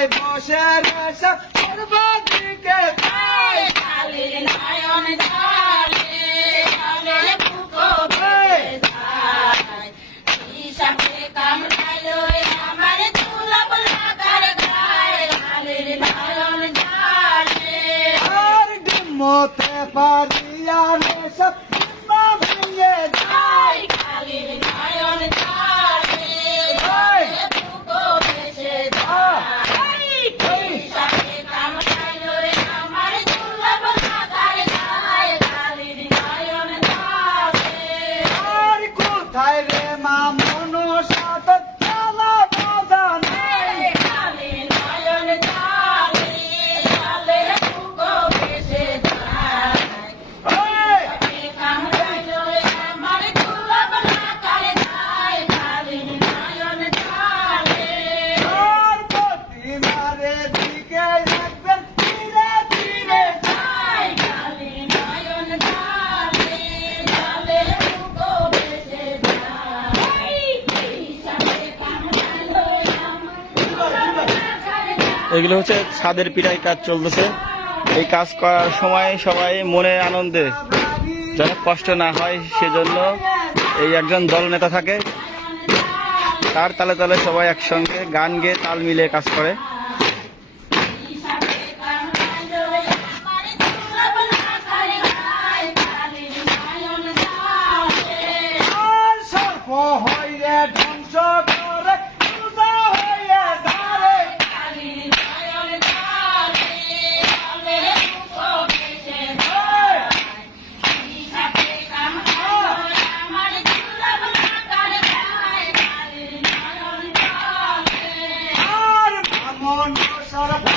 কোথায় বসে রেশা সর্বদিকে তাই। কালির নয়ন জলে জলে বুকো ভেসে যায় হিসাবে কামড়াইলো আমার কালির নয়ন জলে আর ডিমতে পারিয়া ভেঙে যায়। কালির নয়ন এগুলো হচ্ছে ছাদের পিঠাই কাজ চলতেছে। এই কাজ করার সময় সবাই মনে আনন্দে যেন কষ্ট না হয় সেজন্য এই একজন দল নেতা থাকে। তার তালে তালে সবাই একসঙ্গে গান গেয়ে তাল মিলিয়ে কাজ করে। Hold up.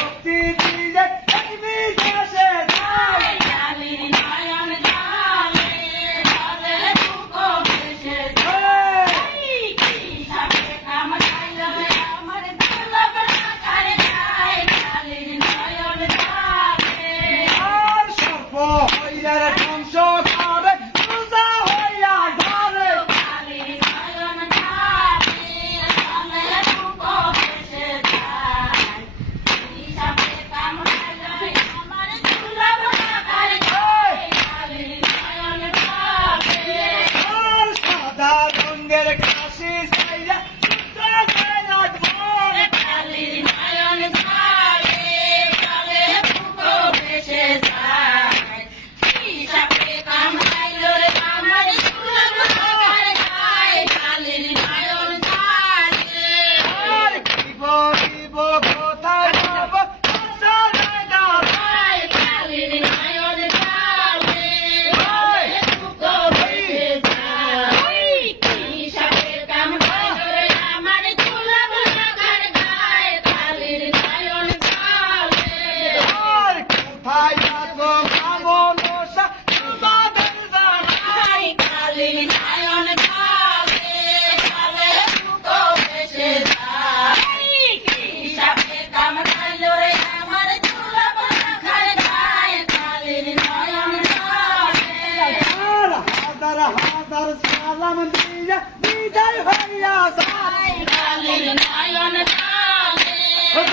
is my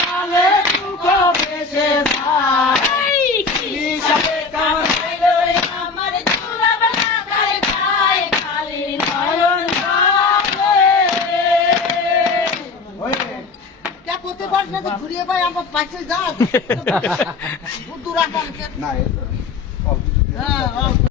গালে দুঃখ বেশে যায়। হিসাবে কাম হয়ে क्या করতে পারছ না ঘুরিয়ে পাই আমার পাশে যা। বুদ্ধু রাখান না হ্যাঁ